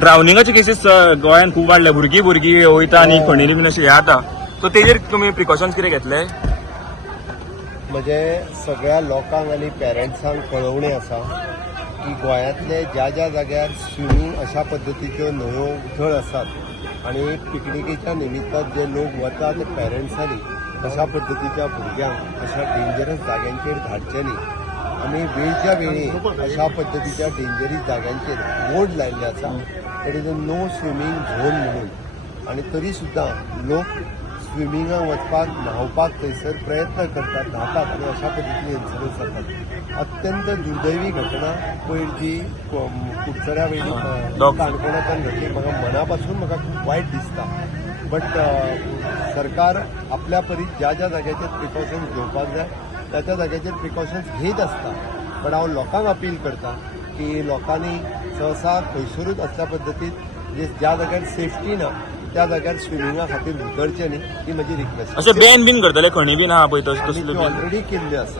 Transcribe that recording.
ड्रावनिंगाचे cases गोंयांत खूब वाडले. भुरगीं वयता आनी खणींनी बीन अशें हे जाता. सो तेजेर तुमी प्रिकॉशन्स कितें घेतले? म्हणजे सगळ्या लोकांक आनी पेरंट्सांक कळवणें आसा की गोंयांतले ज्या ज्या जाग्यार स्विमींग अशा पद्दतीच्यो न्हंयो उथळ आसात आनी पिकनिकेच्या निमित्तान जे लोक वता ते पेरंट्सांनी अशा पद्दतीच्या भुरग्यांक अशा डेंजरस जाग्यांचेर धाडचे न्ही. आमी वेळच्या वेळी अशा पद्दतीच्या डेंजरीस जाग्यांचेर बोर्ड लायल्ले आसा. That is a no swimming zone म्हणून. आनी तरी सुद्दां लोक स्विमिंगाक वचपाक न्हावपाक थंयसर प्रयत्न करतात, न्हातात आनी अशा पद्दतीन इन्सिडंट्स जातात. अत्यंत दुर्दैवी घटना पयर जी कुडचड्या वेळी काणकोणाच्यान घडली. म्हाका मना पासून म्हाका खूब वायट दिसता. बट सरकार आपल्या परी ज्या ज्या जाग्याचेर प्रिकॉशन्स घेवपाक जाय त्या त्या जाग्याचेर प्रिकॉशन्स घेत आसता. बट हांव लोकांक अपील करता की लोकांनी सहसा खंयसरूच असल्या पद्दतीन ज्या जाग्यार सेफ्टी ना त्या जाग्यार स्विमिंगा खातीर उतरचें न्ही ही म्हजी रिक्वेस्ट. अशें बॅन बीन करतले खणी बीन आहा पळय तसले ऑलरेडी केल्ले आसा.